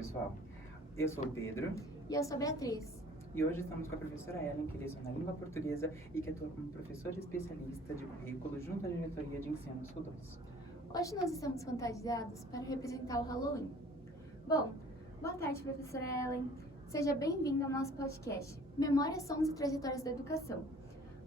pessoal. Eu sou o Pedro. E eu sou a Beatriz. E hoje estamos com a professora Ellen, que leciona língua portuguesa e que atua como professora especialista de currículo junto à diretoria de ensino Sul 2. Hoje nós estamos fantasiados para representar o Halloween. Bom, boa tarde, professora Ellen. Seja bem-vinda ao nosso podcast, Memórias, Sons e Trajetórias da Educação.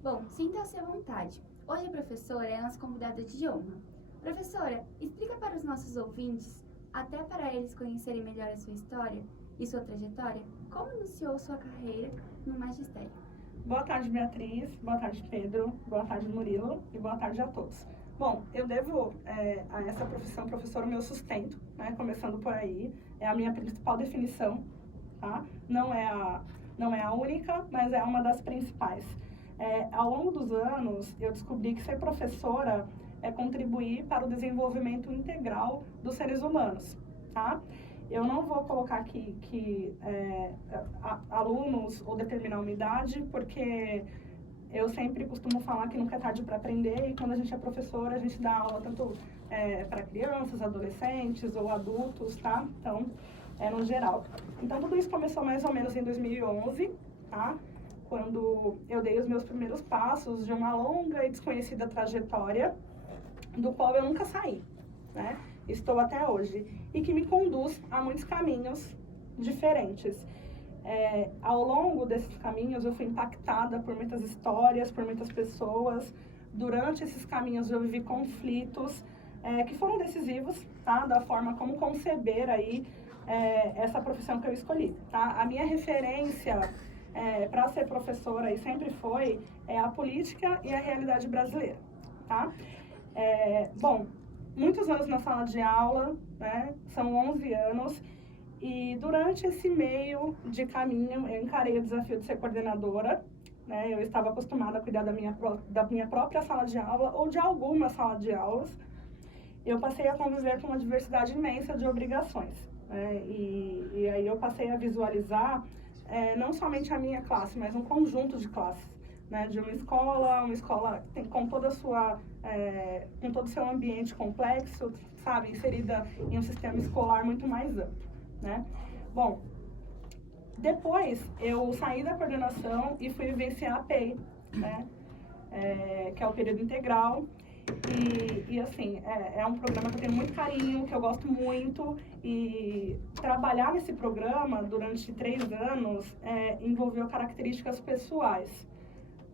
Bom, sinta-se à vontade. Hoje a professora é a nossa convidada de honra. Professora, explica para os nossos ouvintes, até para eles conhecerem melhor a sua história e sua trajetória, como iniciou sua carreira no magistério. Boa tarde, Beatriz. Boa tarde, Pedro. Boa tarde, Murilo. E boa tarde a todos. Bom, eu devo a essa profissão, professor, o meu sustento, né? Começando por aí. É a minha principal definição, tá? Não é a única, mas é uma das principais. Ao longo dos anos, eu descobri que ser professora é contribuir para o desenvolvimento integral dos seres humanos, tá? Eu não vou colocar aqui que alunos ou determinar uma idade, porque eu sempre costumo falar que nunca é tarde para aprender, e quando a gente é professora, a gente dá aula tanto para crianças, adolescentes ou adultos, tá? Então, no geral. Então, tudo isso começou mais ou menos em 2011, tá? Quando eu dei os meus primeiros passos de uma longa e desconhecida trajetória, do qual eu nunca saí, né? Estou até hoje, e que me conduz a muitos caminhos diferentes. Ao longo desses caminhos, eu fui impactada por muitas histórias, por muitas pessoas. Durante esses caminhos, eu vivi conflitos que foram decisivos, tá? Da forma como conceber aí essa profissão que eu escolhi, tá? A minha referência para ser professora, e sempre foi, a política e a realidade brasileira, tá? Bom, muitos anos na sala de aula, né? São 11 anos, e durante esse meio de caminho eu encarei o desafio de ser coordenadora, né? Eu estava acostumada a cuidar da minha própria sala de aula ou de algumas salas de aulas. Eu passei a conviver com uma diversidade imensa de obrigações, né? E aí eu passei a visualizar não somente a minha classe, mas um conjunto de classes, né? De uma escola com toda a sua com todo o seu ambiente complexo, sabe, inserida em um sistema escolar muito mais amplo, né? Bom, depois eu saí da coordenação e fui vivenciar a PEI, né? Que é o período integral, e assim, é um programa que eu tenho muito carinho, que eu gosto muito, e trabalhar nesse programa durante 3 anos envolveu características pessoais,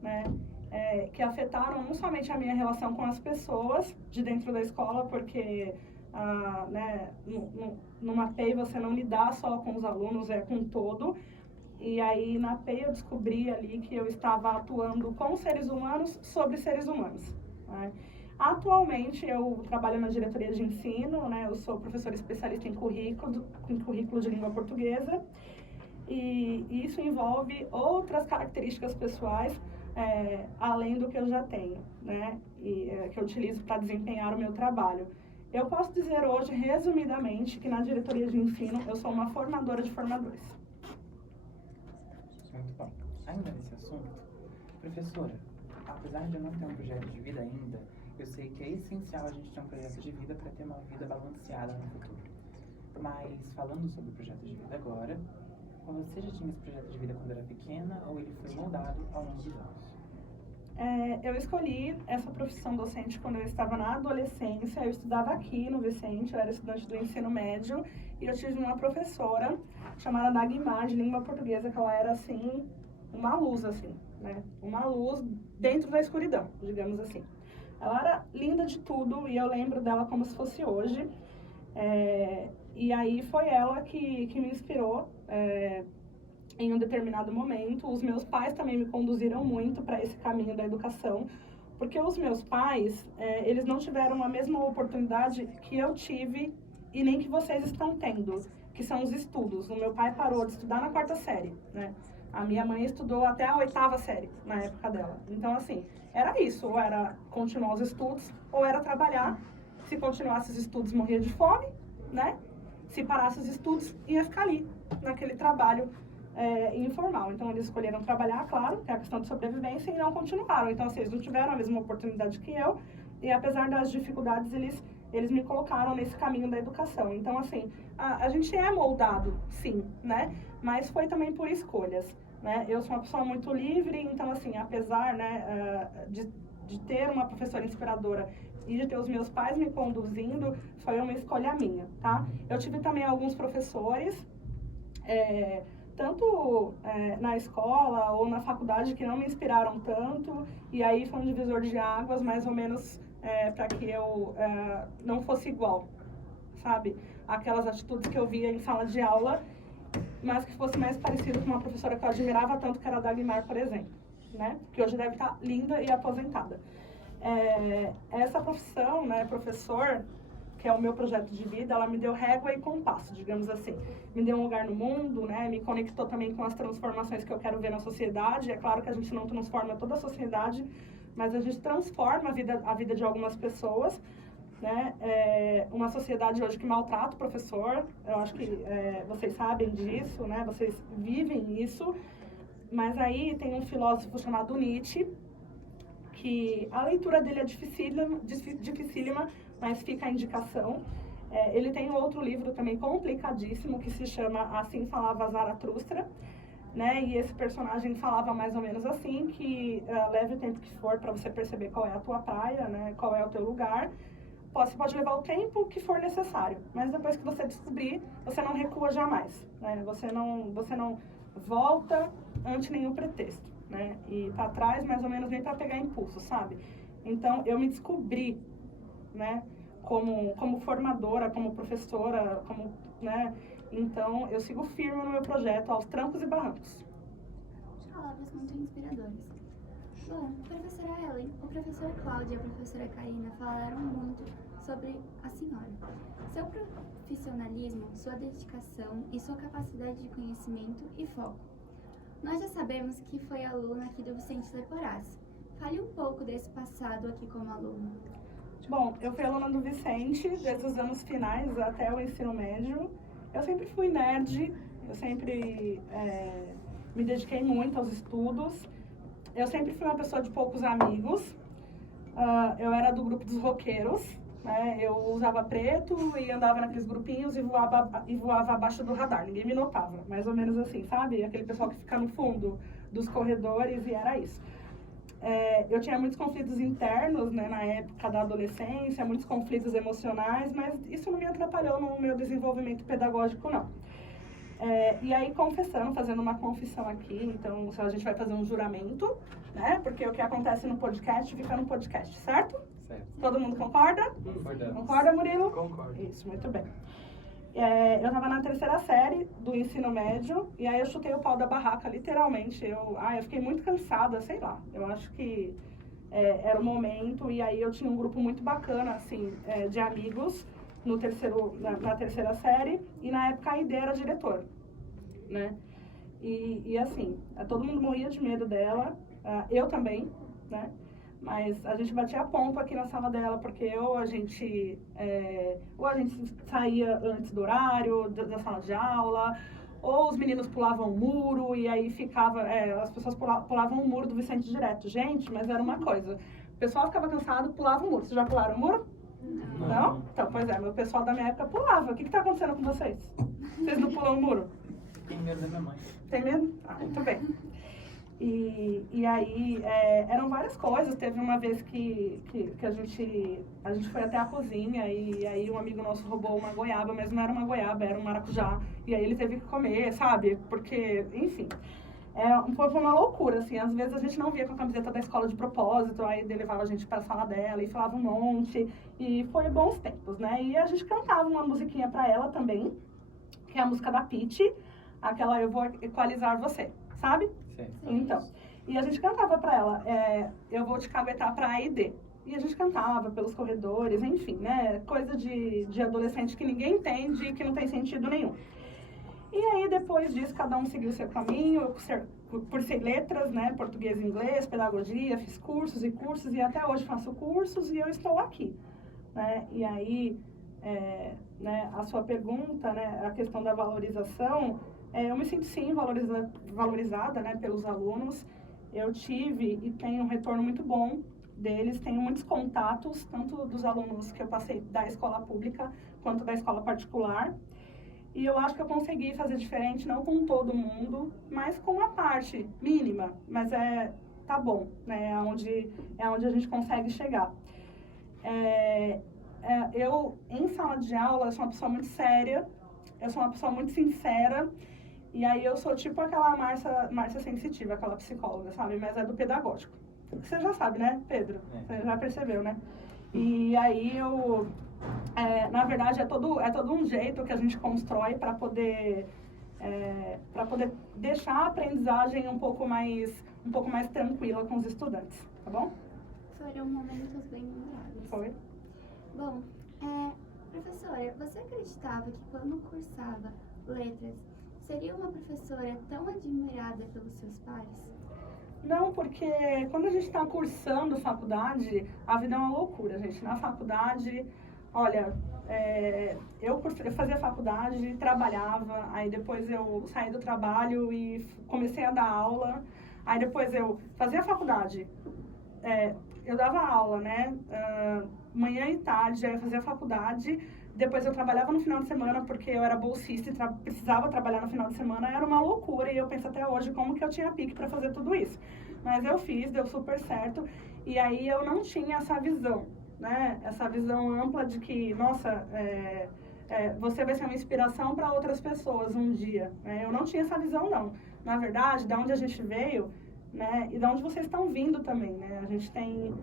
né? Que afetaram não somente a minha relação com as pessoas de dentro da escola, porque né, numa PEI você não lidar só com os alunos, com o todo. E aí na PEI eu descobri ali que eu estava atuando com seres humanos sobre seres humanos, né? Atualmente eu trabalho na diretoria de ensino, né? Eu sou professora especialista em currículo de língua portuguesa, e isso envolve outras características pessoais além do que eu já tenho, né? E que eu utilizo para desempenhar o meu trabalho. Eu posso dizer hoje, resumidamente, que na diretoria de ensino eu sou uma formadora de formadores. Muito bom. Ainda nesse assunto, professora, apesar de eu não ter um projeto de vida ainda, eu sei que é essencial a gente ter um projeto de vida para ter uma vida balanceada no futuro. Mas, falando sobre o projeto de vida agora, você já tinha esse projeto de vida quando era pequena ou ele foi moldado ao longo dos anos? Eu escolhi essa profissão docente quando eu estava na adolescência. Eu estudava aqui no Vicente, eu era estudante do ensino médio, e eu tive uma professora chamada Dagmar, de língua portuguesa, que ela era, assim, uma luz, assim, né? Uma luz dentro da escuridão, digamos assim. Ela era linda de tudo, e eu lembro dela como se fosse hoje. E aí foi ela que me inspirou em um determinado momento. Os meus pais também me conduziram muito para esse caminho da educação, porque os meus pais, eles não tiveram a mesma oportunidade que eu tive e nem que vocês estão tendo, que são os estudos. O meu pai parou de estudar na 4ª série, né? A minha mãe estudou até a 8ª série, na época dela. Então, assim, era isso, ou era continuar os estudos, ou era trabalhar. Se continuasse os estudos, morria de fome, né? Se parasse os estudos, ia ficar ali, naquele trabalho informal. Então, eles escolheram trabalhar, claro, que é a questão de sobrevivência, e não continuaram. Então, assim, eles não tiveram a mesma oportunidade que eu, e apesar das dificuldades, eles eles me colocaram nesse caminho da educação. Então, assim, a gente é moldado, sim, né? Mas foi também por escolhas, né? Eu sou uma pessoa muito livre, então, assim, apesar, né, de ter uma professora inspiradora e de ter os meus pais me conduzindo, foi uma escolha minha, tá? Eu tive também alguns professores, tanto na escola ou na faculdade, que não me inspiraram tanto, e aí foi um divisor de águas, mais ou menos, para que eu não fosse igual, sabe? Aquelas atitudes que eu via em sala de aula, mas que fosse mais parecido com uma professora que eu admirava tanto, que era a Dagmar, por exemplo, né? Que hoje deve estar linda e aposentada. Essa profissão, né, professor, que é o meu projeto de vida, ela me deu régua e compasso, digamos assim. Me deu um lugar no mundo, né, me conectou também com as transformações que eu quero ver na sociedade. É claro que a gente não transforma toda a sociedade, mas a gente transforma a vida de algumas pessoas, né? Uma sociedade hoje que maltrata o professor, eu acho que vocês sabem disso, né, vocês vivem isso. Mas aí tem um filósofo chamado Nietzsche, que a leitura dele é dificílima, mas fica a indicação. Ele tem um outro livro também complicadíssimo, que se chama Assim Falava Zaratustra, né? E esse personagem falava mais ou menos assim, que leve o tempo que for para você perceber qual é a tua praia, né? Qual é o teu lugar. Você pode levar o tempo que for necessário, mas depois que você descobrir, você não recua jamais, né? Você não volta ante nenhum pretexto, né? E para trás, mais ou menos, nem para pegar impulso, sabe? Então, eu me descobri, né? Como formadora, como professora, né? Então, eu sigo firme no meu projeto, aos trancos e barrancos. Palavras muito inspiradoras. Bom, professora Ellen, o professor Cláudio e a professora Karina falaram muito sobre a senhora. Seu profissionalismo, sua dedicação e sua capacidade de conhecimento e foco. Nós já sabemos que foi aluna aqui do Vicente Leporace. Fale um pouco desse passado aqui como aluna. Bom, eu fui aluna do Vicente desde os anos finais até o ensino médio. Eu sempre fui nerd, eu sempre me dediquei muito aos estudos. Eu sempre fui uma pessoa de poucos amigos. Eu era do grupo dos roqueiros, né? Eu usava preto e andava naqueles grupinhos e voava abaixo do radar. Ninguém me notava, mais ou menos assim, sabe? Aquele pessoal que fica no fundo dos corredores, e era isso. Eu tinha muitos conflitos internos, né, na época da adolescência, muitos conflitos emocionais, mas isso não me atrapalhou no meu desenvolvimento pedagógico, não. E aí, confessando, fazendo uma confissão aqui, então a gente vai fazer um juramento, né? Porque o que acontece no podcast fica no podcast, certo? Certo. Todo mundo concorda? Concordamos. Concorda, Murilo? Concordo. Isso, muito bem. Eu estava na 3ª série do ensino médio, e aí eu chutei o pau da barraca, literalmente. Eu fiquei muito cansada, sei lá. Eu acho que era o momento, e aí eu tinha um grupo muito bacana, assim, de amigos, na 3ª série, e na época a ID era diretor, né? E assim, todo mundo morria de medo dela, eu também, né? Mas a gente batia ponto aqui na sala dela, porque ou a gente saía antes do horário da sala de aula, ou os meninos pulavam o muro, e aí as pessoas pulavam o muro do Vicente direto. Gente, mas era uma coisa, o pessoal ficava cansado, pulava o muro. Vocês já pularam o muro? Não? Então, pois meu pessoal da minha época pulava. O que tá acontecendo com vocês? Vocês não pulam o muro? Tem medo da minha mãe. Tem medo? Muito bem. E aí, eram várias coisas. Teve uma vez que a gente foi até a cozinha, e aí um amigo nosso roubou uma goiaba, mas não era uma goiaba, era um maracujá. E aí ele teve que comer, sabe? Porque, enfim... Foi uma loucura, assim, às vezes a gente não via com a camiseta da escola de propósito, aí ele levava a gente para a sala dela e falava um monte, e foi bons tempos, né? E a gente cantava uma musiquinha para ela também, que é a música da Pitty, aquela Eu Vou Equalizar Você, sabe? Sim. Então, e a gente cantava para ela, Eu Vou Te Caguetar pra A e D. E a gente cantava pelos corredores, enfim, né? Coisa de adolescente que ninguém entende e que não tem sentido nenhum. E aí, depois disso, cada um seguiu o seu caminho. Eu cursei letras, né? Português e inglês, pedagogia, fiz cursos, e até hoje faço cursos, e eu estou aqui, né? E aí, né, a sua pergunta, né, a questão da valorização, eu me sinto, sim, valorizada, né, pelos alunos. Eu tive e tenho um retorno muito bom deles, tenho muitos contatos, tanto dos alunos que eu passei da escola pública quanto da escola particular. E eu acho que eu consegui fazer diferente, não com todo mundo, mas com uma parte mínima. Mas tá bom, né? É onde a gente consegue chegar. Eu, em sala de aula, eu sou uma pessoa muito séria, eu sou uma pessoa muito sincera, e aí eu sou tipo aquela Márcia sensitiva, aquela psicóloga, sabe? Mas é do pedagógico. Você já sabe, né, Pedro? Você já percebeu, né? E aí na verdade, é todo um jeito que a gente constrói para poder deixar a aprendizagem um pouco mais tranquila com os estudantes, tá bom? Foram momentos bem memoráveis. Foi. Bom, professora, você acreditava que quando cursava letras, seria uma professora tão admirada pelos seus pares? Não, porque quando a gente está cursando faculdade, a vida é uma loucura, gente. Na faculdade, olha, eu fazia faculdade, trabalhava, aí depois eu saí do trabalho e comecei a dar aula, aí depois eu fazia faculdade, eu dava aula, né, manhã e tarde, aí eu fazia faculdade, depois eu trabalhava no final de semana porque eu era bolsista e precisava trabalhar no final de semana, era uma loucura e eu penso até hoje como que eu tinha pique para fazer tudo isso. Mas eu fiz, deu super certo e aí eu não tinha essa visão, né? Essa visão ampla de que, nossa, você vai ser uma inspiração para outras pessoas um dia. Né? Eu não tinha essa visão, não. Na verdade, da onde a gente veio, né? E da onde vocês estão vindo também, né? A gente tem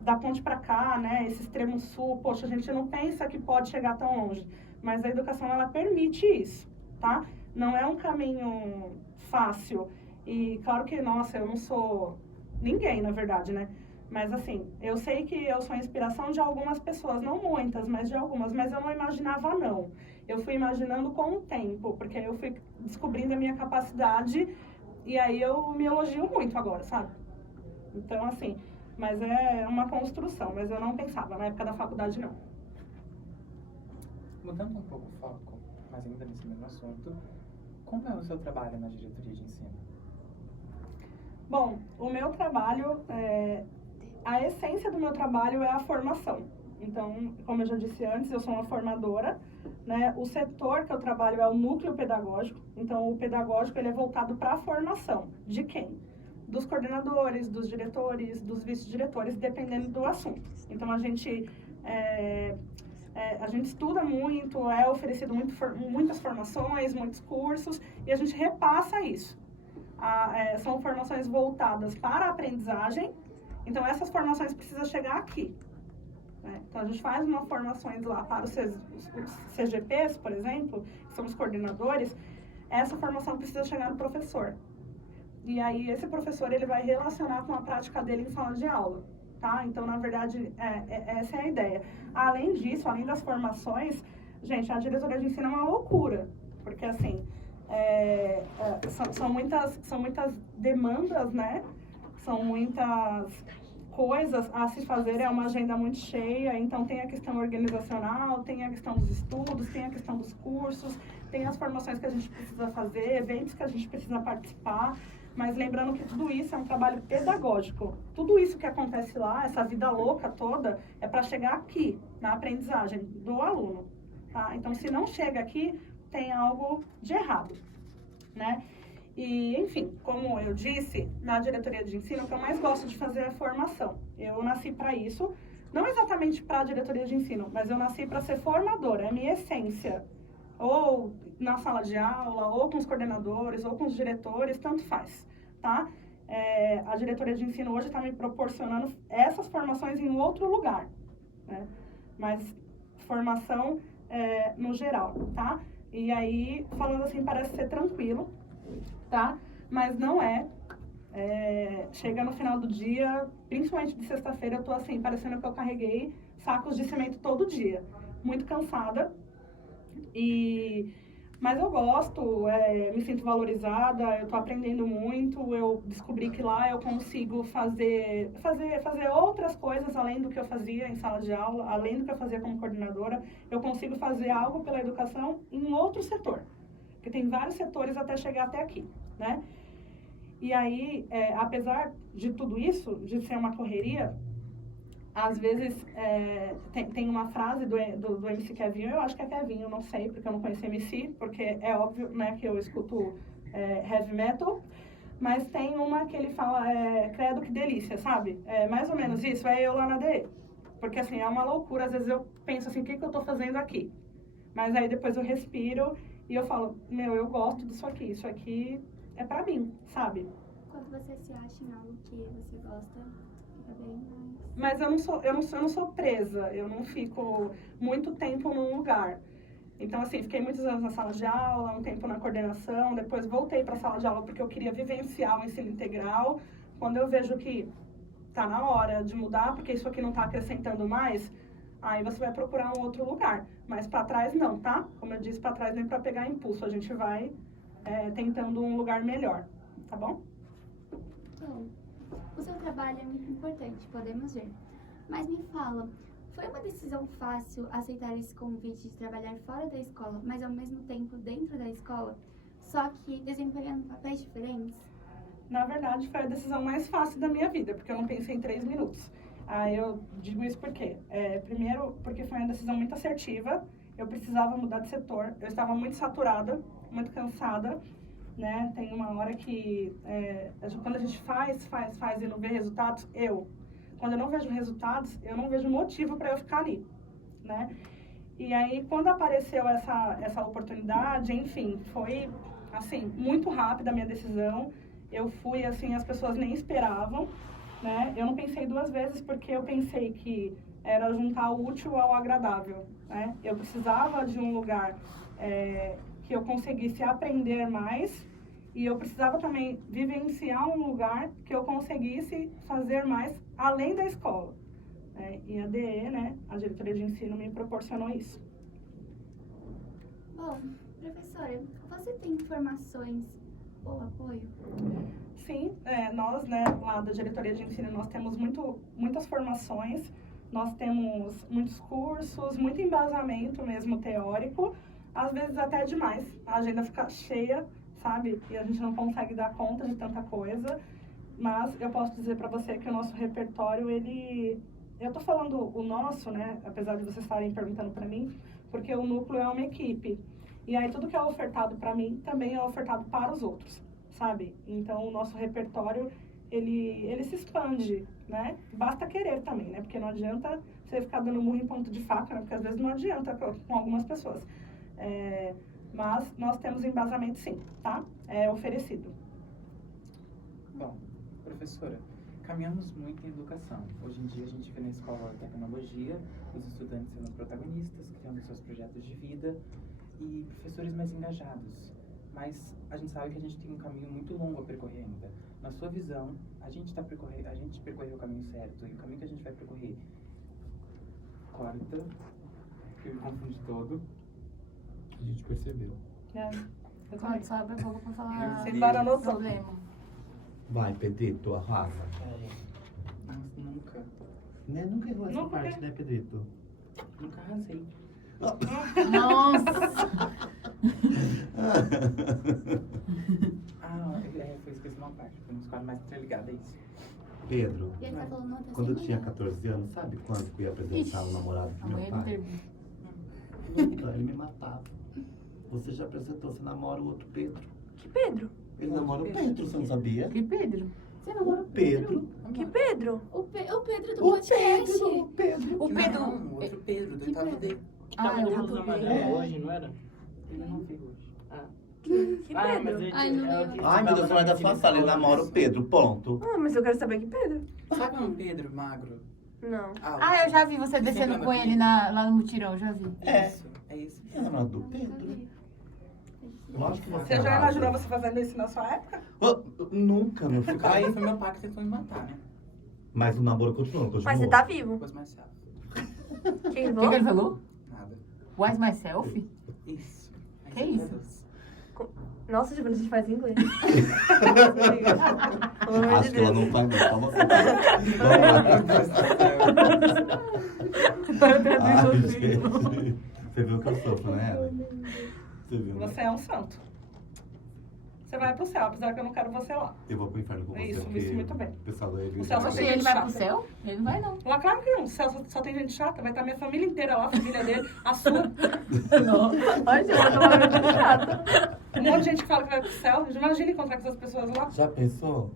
da ponte para cá, né? Esse extremo sul, poxa, a gente não pensa que pode chegar tão longe. Mas a educação, ela permite isso, tá? Não é um caminho fácil. E claro que, nossa, eu não sou ninguém, na verdade, né? Mas assim, eu sei que eu sou a inspiração de algumas pessoas, não muitas, mas de algumas. Mas eu não imaginava, não. Eu fui imaginando com o tempo, porque eu fui descobrindo a minha capacidade e aí eu me elogio muito agora, sabe? Então, assim, mas é uma construção, mas eu não pensava na época da faculdade, não. Mudando um pouco o foco, mas ainda nesse mesmo assunto, como é o seu trabalho na diretoria de ensino? Bom, o meu trabalho, a essência do meu trabalho é a formação. Então, como eu já disse antes, eu sou uma formadora, né? O setor que eu trabalho é o núcleo pedagógico. Então, o pedagógico ele é voltado para a formação. De quem? Dos coordenadores, dos diretores, dos vice-diretores, dependendo do assunto. Então, a gente estuda muito, é oferecido muitas formações, muitos cursos, e a gente repassa isso. São formações voltadas para a aprendizagem, então essas formações precisam chegar aqui. Né? Então a gente faz umas formações lá para os CGPs, por exemplo, que são os coordenadores, essa formação precisa chegar no professor. E aí esse professor ele vai relacionar com a prática dele em sala de aula. Tá? Então, na verdade, essa é a ideia. Além disso, além das formações, gente, a diretoria de ensino é uma loucura, porque assim, são muitas demandas, né? São muitas coisas a se fazer, é uma agenda muito cheia, então tem a questão organizacional, tem a questão dos estudos, tem a questão dos cursos, tem as formações que a gente precisa fazer, eventos que a gente precisa participar, mas lembrando que tudo isso é um trabalho pedagógico. Tudo isso que acontece lá, essa vida louca toda, é para chegar aqui, na aprendizagem do aluno. Tá? Então, se não chega aqui, tem algo de errado, né? E, enfim, como eu disse, na diretoria de ensino, o que eu mais gosto de fazer é formação. Eu nasci para isso, não exatamente para a diretoria de ensino, mas eu nasci para ser formadora, é a minha essência. Ou na sala de aula, ou com os coordenadores, ou com os diretores, tanto faz, tá? A diretoria de ensino hoje está me proporcionando essas formações em outro lugar, né? Mas formação no geral, tá? E aí, falando assim, parece ser tranquilo, tá? Mas não é. Chega no final do dia, principalmente de sexta-feira, eu tô assim, parecendo que eu carreguei sacos de cimento todo dia. Muito cansada. Mas eu gosto, me sinto valorizada, eu tô aprendendo muito, eu descobri que lá eu consigo fazer outras coisas além do que eu fazia em sala de aula, além do que eu fazia como coordenadora, eu consigo fazer algo pela educação em outro setor, porque tem vários setores até chegar até aqui, né? E aí, apesar de tudo isso, de ser uma correria, às vezes tem uma frase do MC Kevinho, eu acho que é Kevinho, não sei, porque eu não conheço MC, porque é óbvio, né, que eu escuto heavy metal, mas tem uma que ele fala, credo que delícia, sabe? É mais ou menos isso, é eu lá na DE. Porque assim, é uma loucura, às vezes eu penso assim, o que eu tô fazendo aqui? Mas aí depois eu respiro e eu falo, meu, eu gosto disso aqui, isso aqui é pra mim, sabe? Quando você se acha em algo que você gosta, fica bem mais... Mas eu não sou presa, eu não fico muito tempo num lugar. Então, assim, fiquei muitos anos na sala de aula, um tempo na coordenação, depois voltei para a sala de aula porque eu queria vivenciar o ensino integral. Quando eu vejo que tá na hora de mudar, porque isso aqui não está acrescentando mais, aí você vai procurar um outro lugar. Mas para trás não, tá? Como eu disse, para trás nem para pegar impulso, a gente vai tentando um lugar melhor, tá bom? Bom, o seu trabalho é muito importante, podemos ver. Mas me fala, foi uma decisão fácil aceitar esse convite de trabalhar fora da escola, mas ao mesmo tempo dentro da escola, só que desempenhando papéis diferentes? Na verdade, foi a decisão mais fácil da minha vida, porque eu não pensei em 3 minutos. Eu digo isso porque, primeiro, porque foi uma decisão muito assertiva, eu precisava mudar de setor, eu estava muito saturada, muito cansada, né? Tem uma hora que, quando a gente faz e não vê resultados, quando eu não vejo resultados, eu não vejo motivo para eu ficar ali, né? E aí, quando apareceu essa oportunidade, enfim, foi, assim, muito rápida a minha decisão. Eu fui, assim, as pessoas nem esperavam, né? Eu não pensei 2 vezes porque eu pensei que era juntar o útil ao agradável, né? Eu precisava de um lugar que eu conseguisse aprender mais e eu precisava também vivenciar um lugar que eu conseguisse fazer mais além da escola. E a DE, né, a diretoria de ensino, me proporcionou isso. Bom, professora, você tem informações ou apoio? Sim, nós, né, lá da diretoria de ensino, nós temos muitas formações, nós temos muitos cursos, muito embasamento mesmo teórico, às vezes até demais. A agenda fica cheia, sabe? E a gente não consegue dar conta de tanta coisa. Mas eu posso dizer para você que o nosso repertório, eu tô falando o nosso, né? Apesar de vocês estarem perguntando para mim, porque o núcleo é uma equipe. E aí tudo que é ofertado para mim também é ofertado para os outros, sabe? Então o nosso repertório, ele se expande, né? Basta querer também, né? Porque não adianta você ficar dando murro em ponto de faca, né? Porque às vezes não adianta com algumas pessoas. Mas nós temos embasamento sim, tá? É oferecido. Bom, professora, caminhamos muito em educação. Hoje em dia a gente vê na escola tecnologia, os estudantes sendo protagonistas, criando seus projetos de vida e professores mais engajados. Mas a gente sabe que a gente tem um caminho muito longo a percorrer ainda. Na sua visão, a gente percorreu o caminho certo e o caminho que a gente vai percorrer corta, que eu confundi todo. A gente percebeu. Quando sobe, eu vou falar Você baranou todo. problema. Vai, Pedrito, arrasa. Nossa, nunca. Né? Nunca errou essa Nunca, parte, né, Pedrito? Nunca arrasei. Nossa! Foi esqueci uma parte. Foi uma escola mais interligada, é isso. Pedro, E ele tá falando outra quando eu semana. tinha 14 anos, sabe quando que eu ia apresentar o namorado do meu Amanhã pai? interview. Nunca, ele me matava. Você já apresentou, você namora o outro Pedro. Que Pedro? Ele namora o Pedro, você não sabia? Que Pedro? Você namora o Pedro. Que Pedro? O Pedro do O podcast. Pedro, o Pedro. O Pedro. Não, o outro Pedro, do Que oitavo Pedro? D. Ah, Tava eu junto na Madeira hoje, não era? Ele não veio hoje. Que Ah, mas Pedro? ele Ai, não é o lembro. que Ai, meu Deus, não é da estudava sua na sala, ele escola. namora o Pedro, ponto. Ah, mas eu quero saber que Pedro. Sabe um Pedro magro? Não. Ah, eu já vi você descendo Sempre com anda ele lá no mutirão, já vi. É. Isso, é esse. É namorado do Pedro. Lógico que você Você já arrasa. imaginou você fazendo isso na sua época? Nunca, meu filho. Aí Ai, foi meu pai que tentou me matar, né? mas o namoro continuou. Mas você tá vivo. Depois mais cedo. Quem ele O que falou? ele falou? Nada. Wise myself? Isso. Aí Que você isso? traduz. Nossa, tipo, a gente faz inglês. Acho que ela não vai, não. Calma assim. Ai, gente. Você viu que eu sofro, né, Ellen? Você viu, né? Você é um santo. você vai pro céu, apesar que eu não quero você lá. Eu vou pro inferno com você. Isso porque muito bem. O pessoal da igreja. O céu só Oxe, tem ele gente vai chata. pro céu? Ele não vai, não. Lá, claro que não. O céu só tem gente chata. Vai estar minha família inteira lá, a família dele, a sua. Olha, você vai tomar muito chata. Um monte de gente que fala que vai pro céu. Imagina encontrar com essas pessoas lá. Já pensou?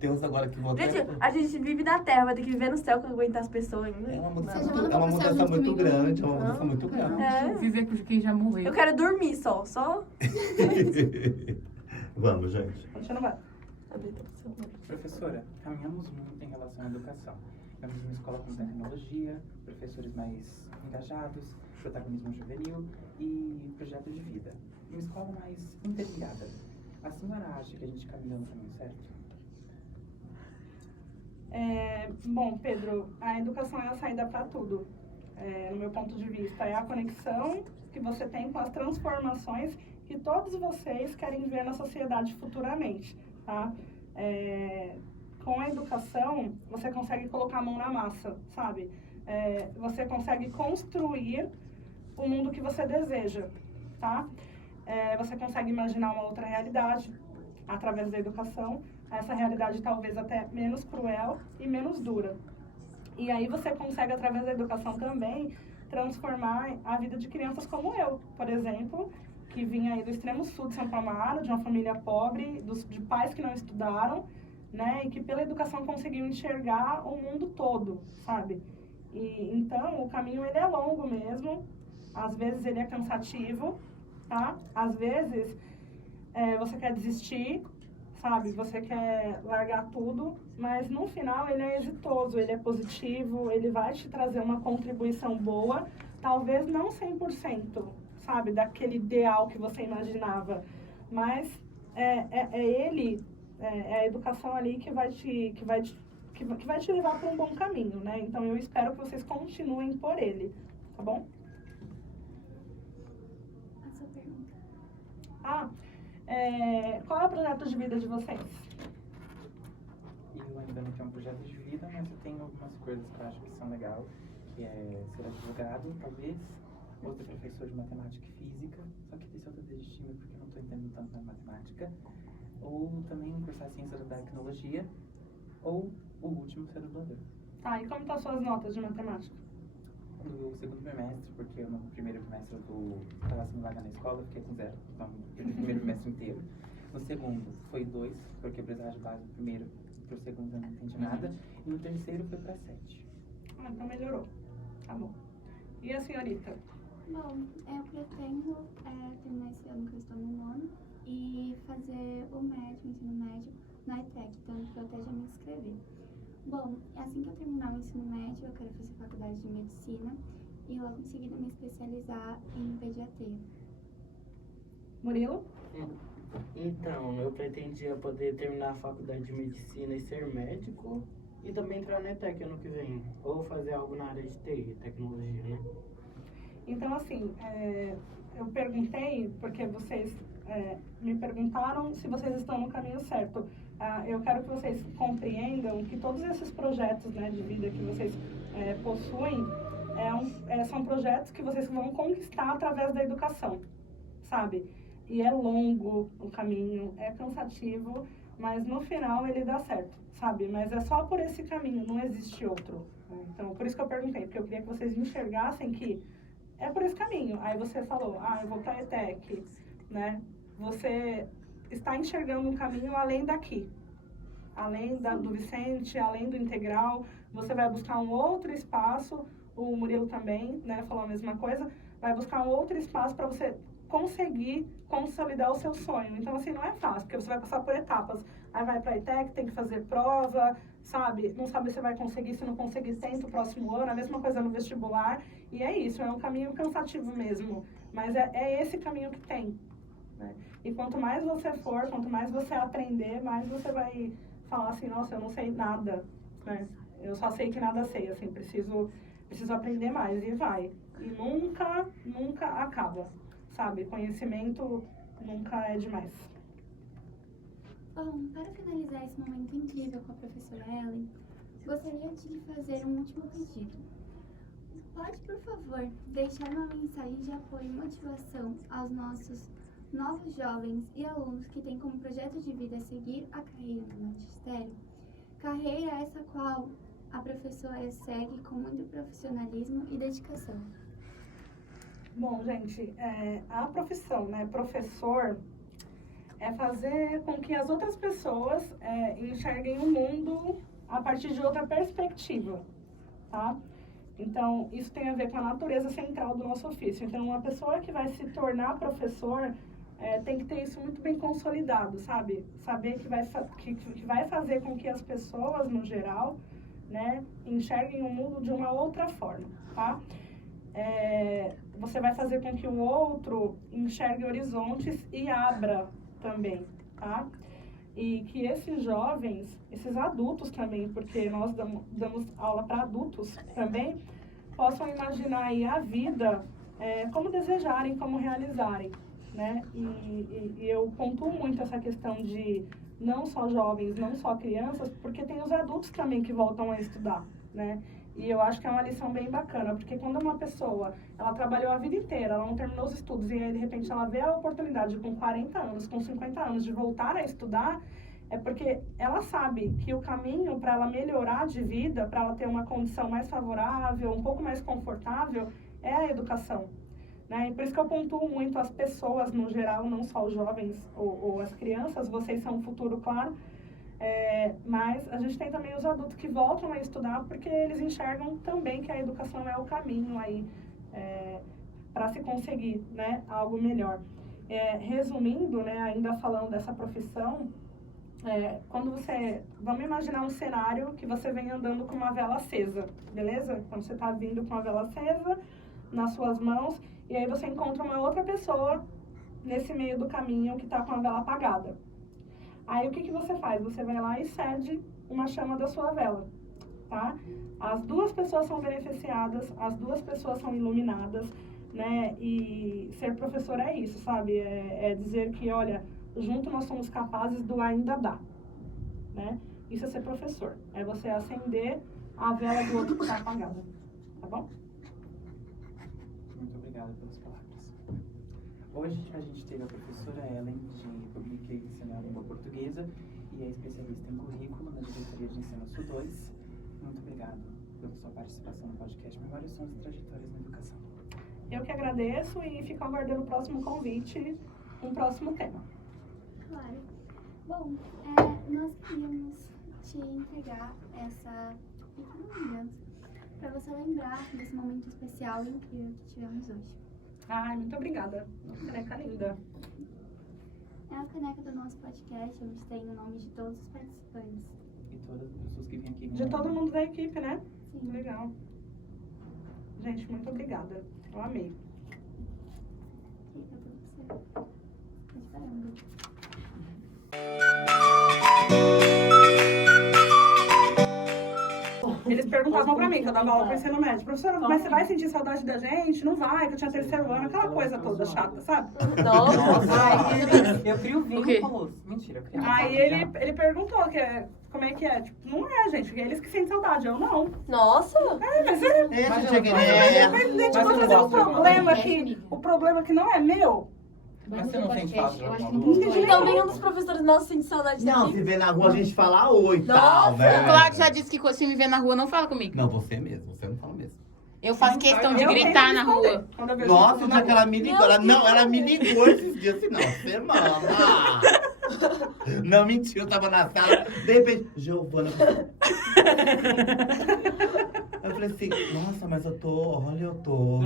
Tem uns agora que vão Gente, até... a gente vive na Terra, vai ter que viver no céu pra aguentar as pessoas ainda. É uma mudança, Você já muito, manda é uma pra mudança junto muito comigo? grande, é uma mudança Não. muito grande. É. Viver com quem já morreu. Eu quero dormir só. Vamos, gente. A gente não vai. Professora, caminhamos muito em relação à educação. Temos uma escola com tecnologia, professores mais engajados, protagonismo juvenil e projeto de vida. Uma escola mais interligada. A senhora acha que a gente caminhou no caminho certo? Bom, Pedro, a educação é a saída para tudo. No meu ponto de vista, é a conexão que você tem com as transformações que todos vocês querem ver na sociedade futuramente, tá? Com a educação, você consegue colocar a mão na massa, sabe? Você consegue construir o mundo que você deseja, tá? Você consegue imaginar uma outra realidade através da educação, essa realidade talvez até menos cruel e menos dura. E aí você consegue, através da educação também, transformar a vida de crianças como eu, por exemplo, que vinha aí do extremo sul de Santo Amaro, de uma família pobre, de pais que não estudaram, né, e que pela educação conseguiu enxergar o mundo todo, sabe? E então o caminho ele é longo mesmo, às vezes ele é cansativo, tá? Às vezes você quer desistir, sabe? Você quer largar tudo, mas no final ele é exitoso, ele é positivo, ele vai te trazer uma contribuição boa, talvez não 100%, sabe? Daquele ideal que você imaginava, mas é a educação ali que vai te levar para um bom caminho, né? Então eu espero que vocês continuem por ele, tá bom? A sua pergunta. Qual é o projeto de vida de vocês? Eu ainda não tenho um projeto de vida, mas eu tenho algumas coisas que eu acho que são legais, que é ser advogado, talvez, ou ser professor de matemática e física, só que desse eu tô desistindo porque eu não estou entendendo tanto na matemática, ou também cursar ciência da tecnologia, ou o último, ser dublador. Tá, e como estão as suas notas de matemática? No segundo bimestre, porque no primeiro bimestre eu estava sem vaga na escola, eu fiquei com 0, então perdi o primeiro bimestre inteiro. No segundo foi 2, porque eu precisava de base do primeiro, pro segundo eu não entendi nada, e no terceiro foi para 7. Então melhorou. Tá bom. E a senhorita? Bom, eu pretendo terminar esse ano que eu estou no nono e fazer o ensino médio na ETEC, tanto que eu até já me inscrevi. Bom, assim que eu terminar o ensino médio, eu quero fazer faculdade de medicina e logo em seguida me especializar em pediatria. Murilo? Então, eu pretendia poder terminar a faculdade de medicina e ser médico e também entrar na ETEC ano que vem, ou fazer algo na área de TI, tecnologia, né? Então, assim, eu perguntei, porque vocês me perguntaram se vocês estão no caminho certo. Eu quero que vocês compreendam que todos esses projetos, né, de vida que vocês possuem são projetos que vocês vão conquistar através da educação, sabe? E é longo o caminho, é cansativo, mas no final ele dá certo, sabe? Mas é só por esse caminho, não existe outro. Né? Então, por isso que eu perguntei, porque eu queria que vocês enxergassem que é por esse caminho. Aí você falou, eu vou para a ETEC, né? Você está enxergando um caminho além daqui, além do Vicente, além do integral. Você vai buscar um outro espaço, o Murilo também, né, falou a mesma coisa, vai buscar um outro espaço para você conseguir consolidar o seu sonho. Então, assim, não é fácil, porque você vai passar por etapas. Aí vai para a ETEC, tem que fazer prova, sabe? Não sabe se vai conseguir, se não conseguir, tenta o próximo ano. A mesma coisa no vestibular. E é isso, é um caminho cansativo mesmo. Mas é esse caminho que tem. Né? E quanto mais você for, quanto mais você aprender, mais você vai falar assim, nossa, eu não sei nada. Né? Eu só sei que nada sei, assim, preciso aprender mais. E vai. E nunca acaba. Sabe, conhecimento nunca é demais. Bom, para finalizar esse momento incrível com a professora Ellen, gostaria de fazer um último pedido. Pode, por favor, deixar uma mensagem de apoio e motivação aos nossos novos jovens e alunos que têm como projeto de vida seguir a carreira no magistério, carreira essa qual a professora segue com muito profissionalismo e dedicação. Bom, gente, a profissão, né, professor, é fazer com que as outras pessoas enxerguem o mundo a partir de outra perspectiva, tá? Então, isso tem a ver com a natureza central do nosso ofício. Então, uma pessoa que vai se tornar professor tem que ter isso muito bem consolidado, sabe? Saber que vai fazer com que as pessoas, no geral, né, enxerguem o mundo de uma outra forma, tá? Você vai fazer com que o outro enxergue horizontes e abra também, tá? E que esses jovens, esses adultos também, porque nós damos aula para adultos também, possam imaginar aí a vida como desejarem, como realizarem, né? E eu pontuo muito essa questão de não só jovens, não só crianças, porque tem os adultos também que voltam a estudar, né? E eu acho que é uma lição bem bacana, porque quando uma pessoa, ela trabalhou a vida inteira, ela não terminou os estudos, e aí de repente ela vê a oportunidade com 40 anos, com 50 anos, de voltar a estudar, é porque ela sabe que o caminho para ela melhorar de vida, para ela ter uma condição mais favorável, um pouco mais confortável, é a educação, né? E por isso que eu pontuo muito as pessoas no geral, não só os jovens ou as crianças, vocês são o futuro, claro, mas a gente tem também os adultos que voltam a estudar porque eles enxergam também que a educação é o caminho aí para se conseguir, né, algo melhor. Resumindo, né, ainda falando dessa profissão, quando vamos imaginar um cenário que você vem andando com uma vela acesa, beleza? Quando você está vindo com a vela acesa nas suas mãos, e aí você encontra uma outra pessoa nesse meio do caminho que está com a vela apagada. Aí o que você faz? Você vai lá e cede uma chama da sua vela, tá? As duas pessoas são beneficiadas, as duas pessoas são iluminadas, né? E ser professor é isso, sabe? É dizer que, olha, junto nós somos capazes do ainda dá, né? Isso é ser professor, é você acender a vela do outro que está apagada, tá bom? Muito obrigado pelas palavras. Hoje a gente teve a professora Ellen, de Public Ensino Língua Portuguesa, e é especialista em currículo na diretoria de ensino SU2. Muito obrigado pela sua participação no podcast Memórias, Sons e Trajetórias na Educação. Eu que agradeço e fico aguardando o próximo convite, um próximo tema. Claro. Bom, nós queríamos te entregar essa pequena lembrança para você lembrar desse momento especial e incrível que tivemos hoje. Ai, muito obrigada. Caneca linda. É a caneca do nosso podcast, onde tem o nome de todos os participantes. E todas as pessoas que vêm aqui. De todo mundo da equipe, né? Sim. Legal. Gente, muito obrigada. Eu amei. Fica pra você. Tô esperando. Eles perguntavam pra mim, que eu dava aula pro ensino médio. Professora, mas você vai sentir saudade da gente? Não vai, que eu tinha terceiro ano, aquela coisa toda chata, sabe? Eu crio O quê? vínculos. Mentira, eu crio. Aí ele perguntou como é que é. Tipo, não é, gente. Eles que sentem saudade, eu não. Nossa! Mas é. Esse cheguei Mas, gente, vou trazer um problema que não é meu. Mas você não sente falta de alguma Entendi. Então nenhum dos professores nossos sente saudade Não, daqui. se vê na rua a gente fala oi e tal, Nossa, velho. O Cláudio já disse que se me ver na rua não fala comigo. Não, você mesmo, você não fala mesmo. Eu faço questão de Eu gritar tenho na que responder. rua. Quando eu vejo Nossa, gente já que ela me ligou. Meu Ela me ligou esses dias assim, não, você mama. Não, mentira, eu tava na sala, de repente, Giovana. Eu falei assim, nossa, mas olha, eu tô